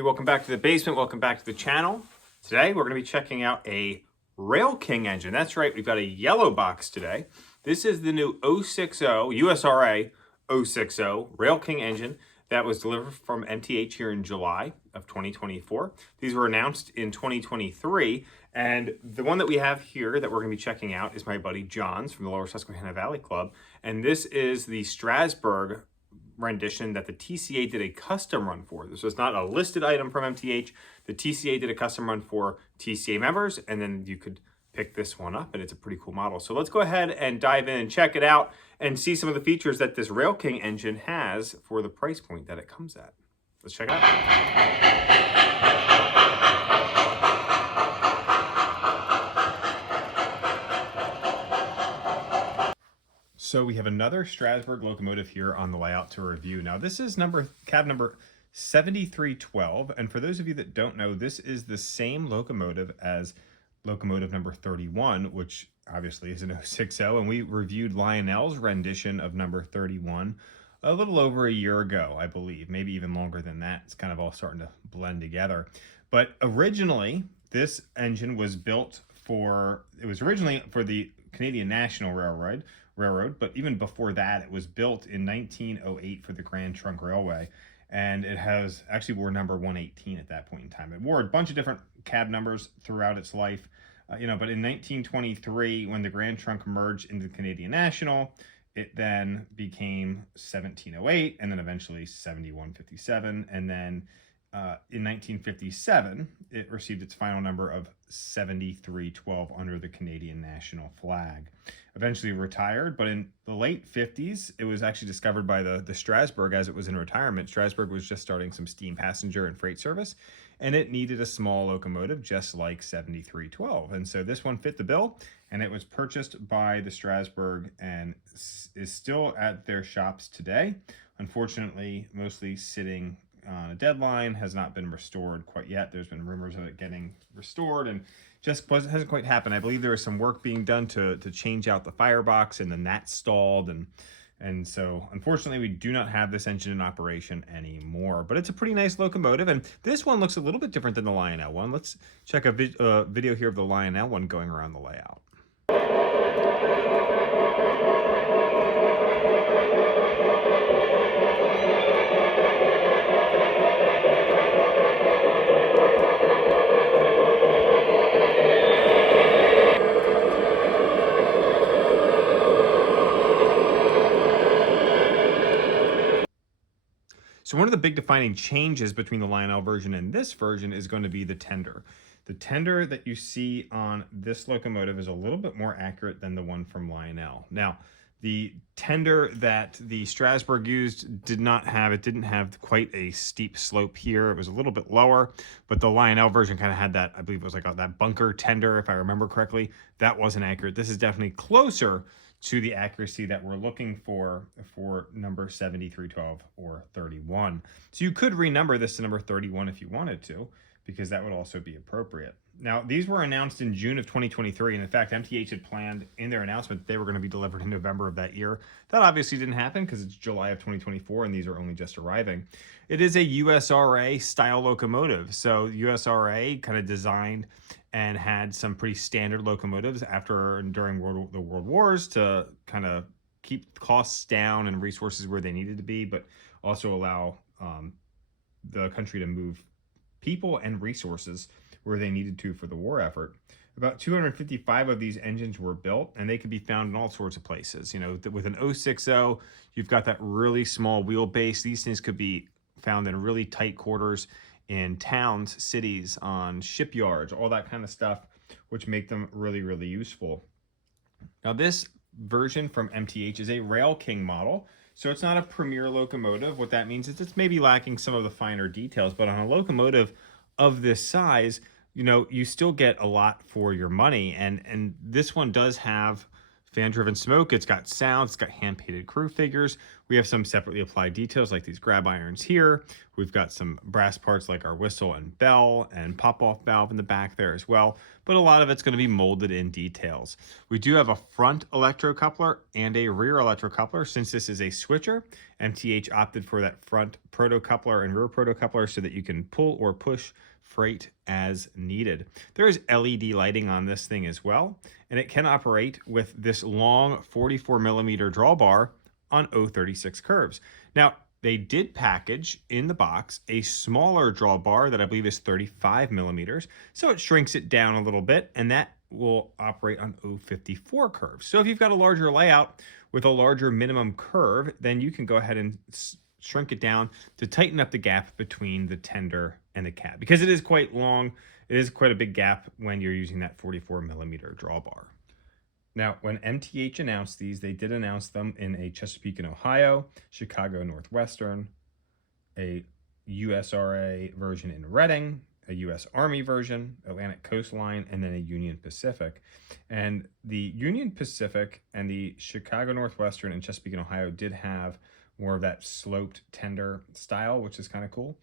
everybody, welcome back to the basement, welcome back to the channel. Today we're going to be checking out a RailKing engine. That's right, we've got a yellow box today. This is the new 060, USRA 060 RailKing engine that was delivered from MTH here in July of 2024. These were announced in 2023, and the one that we have here that we're going to be checking out is my buddy John's from the Lower Susquehanna Valley Club, and this is the STRASBURG rendition that the TCA did a custom run for. This was not a listed item from MTH. The TCA did a custom run for TCA members, and then you could pick this one up, and it's a pretty cool model. So let's go ahead and dive in and check it out and see some of the features that this RailKing engine has for the price point that it comes at. Let's check it out. So we have another STRASBURG locomotive here on the layout to review. Now this is cab number 7312, and for those of you that don't know, this is the same locomotive as locomotive number 31, which obviously is an 060, and we reviewed Lionel's rendition of number 31 a little over a year ago, I believe, maybe even longer than that. It's kind of all starting to blend together. But originally, this engine was built for, it was originally for the Canadian National Railroad, but even before that, it was built in 1908 for the Grand Trunk Railway, and it has actually wore number 118 at that point in time. It wore a bunch of different cab numbers throughout its life, but in 1923, when the Grand Trunk merged into the Canadian National, it then became 1708, and then eventually 7157, and then in 1957, it received its final number of 7312 under the Canadian national flag. Eventually retired, but in the late 50s, it was actually discovered by the STRASBURG as it was in retirement. STRASBURG was just starting some steam passenger and freight service, and it needed a small locomotive just like 7312. And so this one fit the bill, and it was purchased by the STRASBURG and is still at their shops today. Unfortunately, mostly sitting on a deadline, has not been restored quite yet. There's been rumors of it getting restored and just hasn't quite happened. I believe there is some work being done to change out the firebox, and then that stalled, and so unfortunately we do not have this engine in operation anymore. But it's a pretty nice locomotive, and this one looks a little bit different than the Lionel one. Let's check a video here of the Lionel one going around the layout. So one of the big defining changes between the Lionel version and this version is going to be the tender. The tender that you see on this locomotive is a little bit more accurate than the one from Lionel. Now, the tender that the STRASBURG used didn't have quite a steep slope here. It was a little bit lower, but the Lionel version kind of had that, I believe it was like that bunker tender, if I remember correctly. That wasn't accurate. This is definitely closer to the accuracy that we're looking for number 7312 or 31. So you could renumber this to number 31 if you wanted to, because that would also be appropriate. Now, these were announced in June of 2023, and in fact, MTH had planned in their announcement that they were going to be delivered in November of that year. That obviously didn't happen because it's July of 2024, and these are only just arriving. It is a USRA style locomotive, so USRA kind of designed and had some pretty standard locomotives after and during the World Wars to kind of keep costs down and resources where they needed to be, but also allow the country to move people and resources where they needed to for the war effort. About 255 of these engines were built, and they could be found in all sorts of places. You know, with an 060, you've got that really small wheelbase. These things could be found in really tight quarters in towns, cities, on shipyards, all that kind of stuff, which make them really, really useful. Now, this version from MTH is a RailKing model, so it's not a premier locomotive. What that means is it's maybe lacking some of the finer details, but on a locomotive of this size, you know, you still get a lot for your money, and this one does have fan-driven smoke. It's got sounds. It's got hand-painted crew figures. We have some separately applied details like these grab irons here. We've got some brass parts like our whistle and bell and pop-off valve in the back there as well. But a lot of it's going to be molded in details. We do have a front electrocoupler and a rear electrocoupler. Since this is a switcher, MTH opted for that front protocoupler and rear protocoupler so that you can pull or push freight as needed. There is LED lighting on this thing as well, and it can operate with this long 44mm drawbar on 036 curves. Now, they did package in the box a smaller drawbar that I believe is 35mm, so it shrinks it down a little bit, and that will operate on 054 curves. So if you've got a larger layout with a larger minimum curve, then you can go ahead and shrink it down to tighten up the gap between the tender and the cab, because it is quite long. It is quite a big gap when you're using that 44mm drawbar. Now, when MTH announced these, they did announce them in a Chesapeake and Ohio, Chicago Northwestern, a USRA version in Reading, a U.S. Army version, Atlantic Coastline, and then a Union Pacific. And the Union Pacific and the Chicago Northwestern and Chesapeake and Ohio did have more of that sloped tender style, which is kind of cool.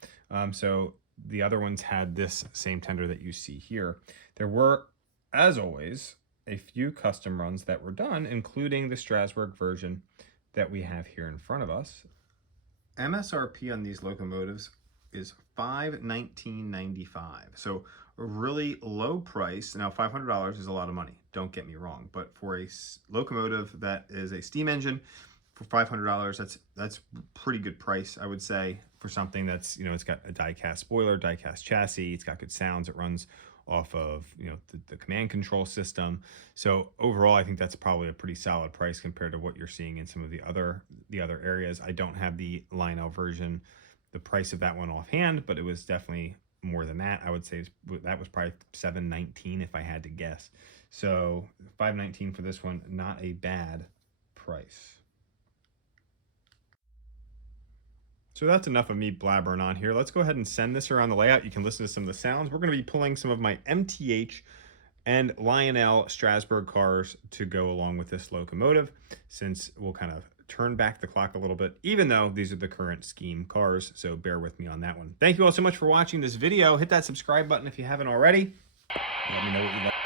So the other ones had this same tender that you see here. There were, as always, a few custom runs that were done, including the STRASBURG version that we have here in front of us. MSRP on these locomotives is $519.95. So a really low price. Now, $500 is a lot of money, don't get me wrong, but for a locomotive that is a steam engine, for $500, that's pretty good price, I would say, for something that's, you know, it's got a die-cast spoiler, die-cast chassis, it's got good sounds, it runs off of, you know, the command control system. So overall, I think that's probably a pretty solid price compared to what you're seeing in some of the other areas. I don't have the Lionel version, the price of that one offhand, but it was definitely more than that. I would say that was probably $719 if I had to guess. So $519 for this one, not a bad price. So that's enough of me blabbering on here. Let's go ahead and send this around the layout. You can listen to some of the sounds. We're going to be pulling some of my MTH and Lionel STRASBURG cars to go along with this locomotive, since we'll kind of turn back the clock a little bit, even though these are the current scheme cars. So bear with me on that one. Thank you all so much for watching this video. Hit that subscribe button if you haven't already. Let me know what you like.